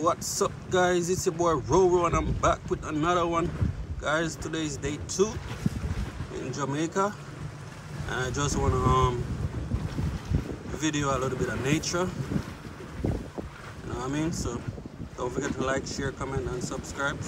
What's up, guys? It's your boy Roro and I'm back with another one. Guys, today is day 2 in Jamaica and I just want to video a little bit of nature, you know what I mean? So don't forget to like, share, comment and subscribe.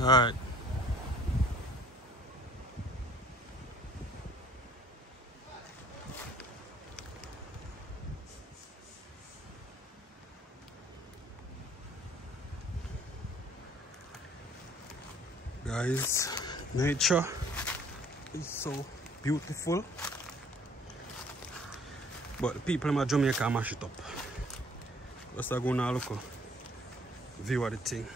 Alright. Guys, nature is so beautiful, but the people in Jamaica mash it up. Just go now look at view of the thing.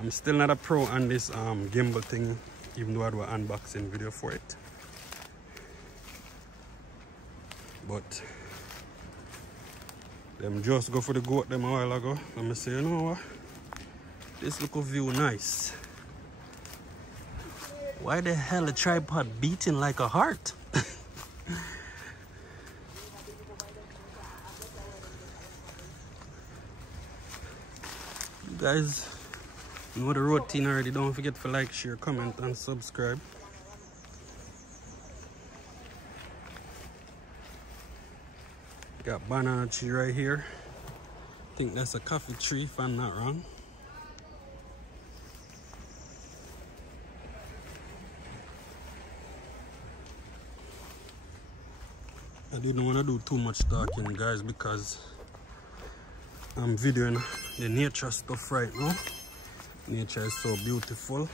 I'm still not a pro on this gimbal thing, even though I do an unboxing video for it. But them just go for the goat them a while ago. Let me say, you know what? This look of view nice. Why the hell the tripod beating like a heart? You guys know the routine already. Don't forget to like, share, comment and subscribe. Got banana tree right here. I think that's a coffee tree if I'm not wrong. I didn't want to do too much talking, guys, because I'm videoing the nature stuff right now. Nature is so beautiful.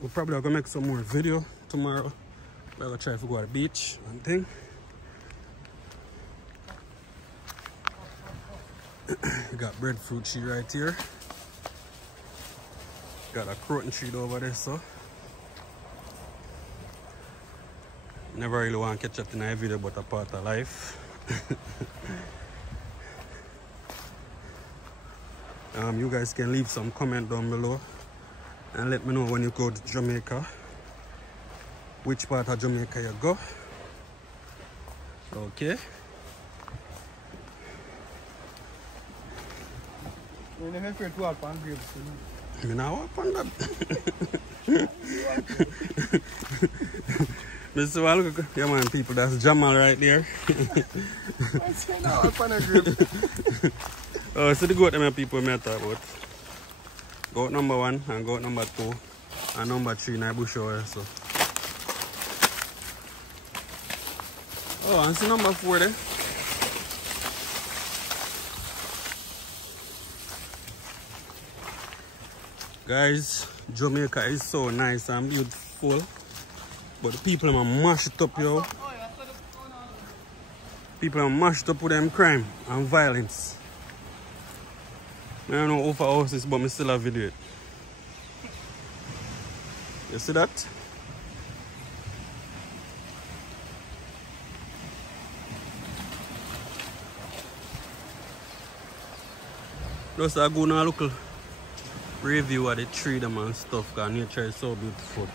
We're probably gonna make some more video tomorrow. We're gonna try to go to the beach and thing. We got breadfruit tree right here. Got a croton tree over there, so. Never really want to catch up in a video, but a part of life. You guys can leave some comment down below and let me know when you go to Jamaica, which part of Jamaica you go. Okay. You never afraid to walk on grapes, I mean, I walk on that. Mr. Well, look, yeah man, people, that's GIMBAL right there. I say now walk on a grape. Oh, so the goat them people me talk about. Goat number 1 and goat number 2 and number 3 in the bush over so. Oh, and see number 4 there. Guys, Jamaica is so nice and beautiful. But the people are mashed it up, yo. People are mashed up with them crime and violence. I don't know how house is, but I still have video it. You see that? Just I go now look review of the tree them and stuff, because nature is so beautiful.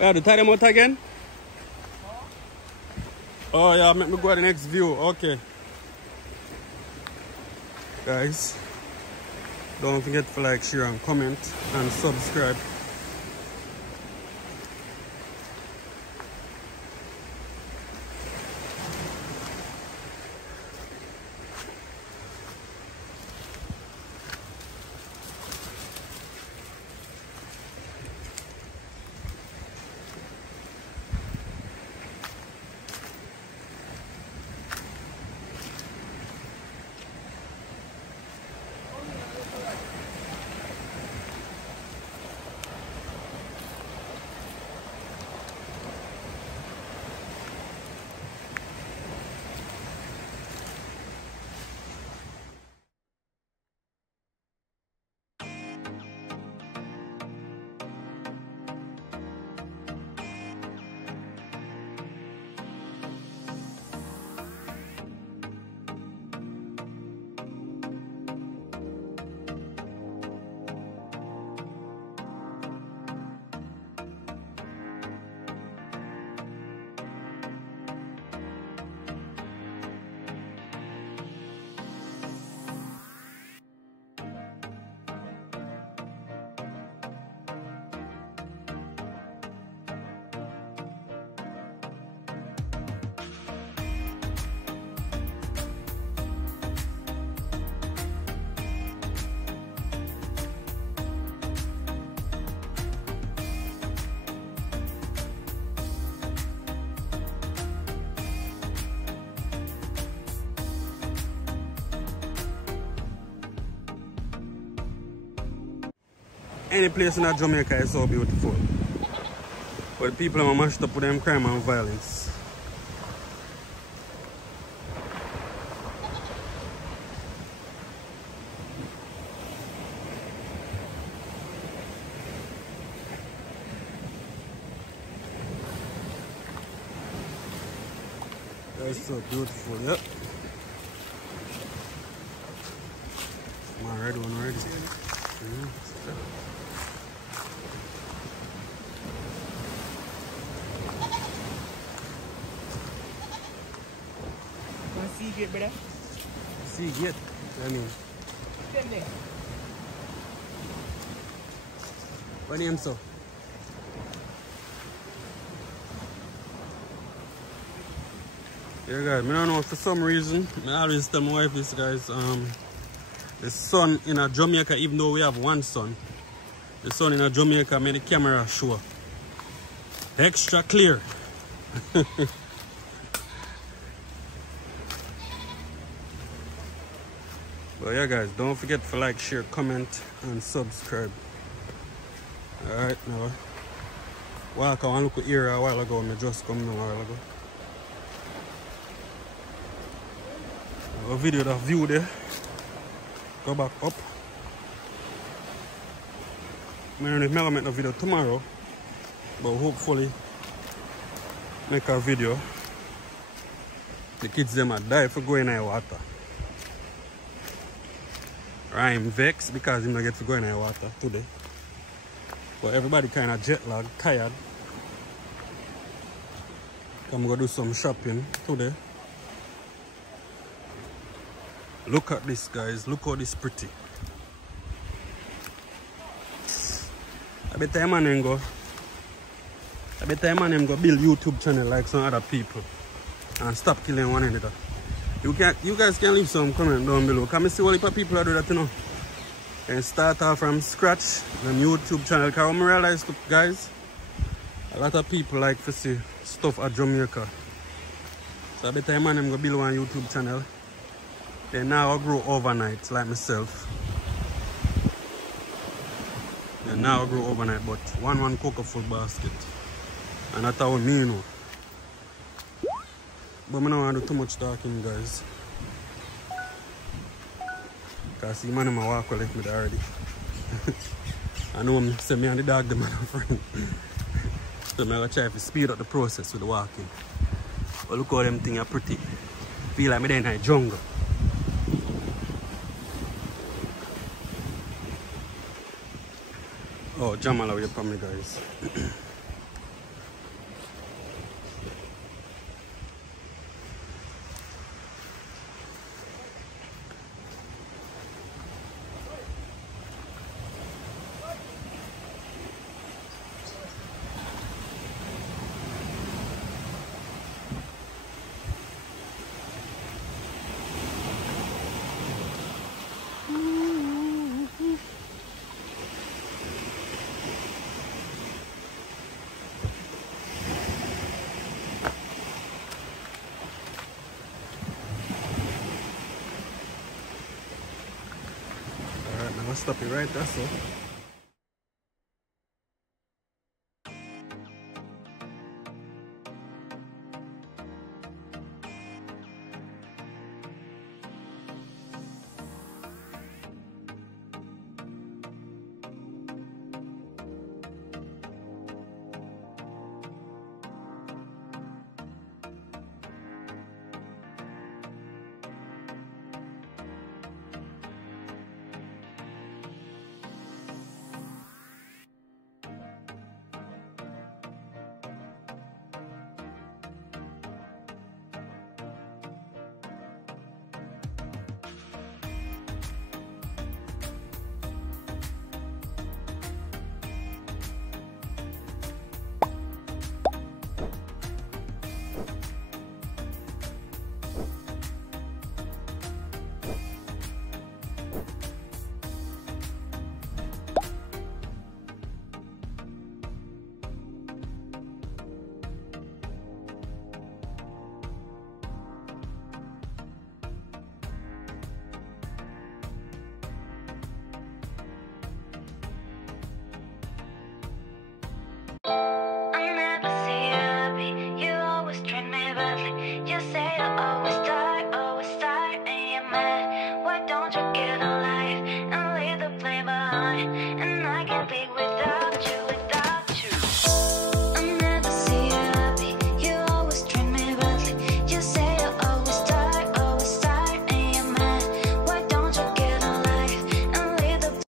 Yeah, to tie them out again? Oh yeah, make me go to the next view. Okay. Guys, don't forget to like, share and comment and subscribe. Any place in Jamaica is so beautiful. But the people are mashed up with them crime and violence. That's so beautiful, yep. My red one already. Sea gate, brother. Sea gate, I mean. Same thing. What name so? Yeah guys, I don't know, for some reason, I always tell my wife this, guys, the sun in a Jamaica, even though we have one sun, the sun in a Jamaica made the camera show extra clear. But yeah guys, don't forget to like, share, comment and subscribe. Alright, now walk on look here a while ago, I just come now a while ago. A video that view there. Go back up. I don't know if I'll make a video tomorrow, but hopefully make a video. The kids them are die for going in the water. I'm vexed because I'm not get to go in the water today. But everybody kind of jet lag, tired. I'm gonna do some shopping today. Look at this, guys. Look how this pretty. I bet time man go build YouTube channel like some other people and stop killing one another. You guys can leave some comment down below. Can I see what people are doing that, you know? And start off from scratch on YouTube channel. Because I realize, guys, a lot of people like to see stuff at Jamaica. So I bet time man go build one YouTube channel. Then now I grow overnight like myself. And now I grow overnight, but one cook a full basket. And that's how me, you know. But I don't want to do too much talking, guys. Because see, man, I'm walk well like me there already. I know I'm saying me and the dog, the man are friend. So I'm going to try to speed up the process with the walking. But look how them things are pretty. Feel like I'm in the jungle. Oh, Jamal, away from me, guys. I'll stop it right there, so. Big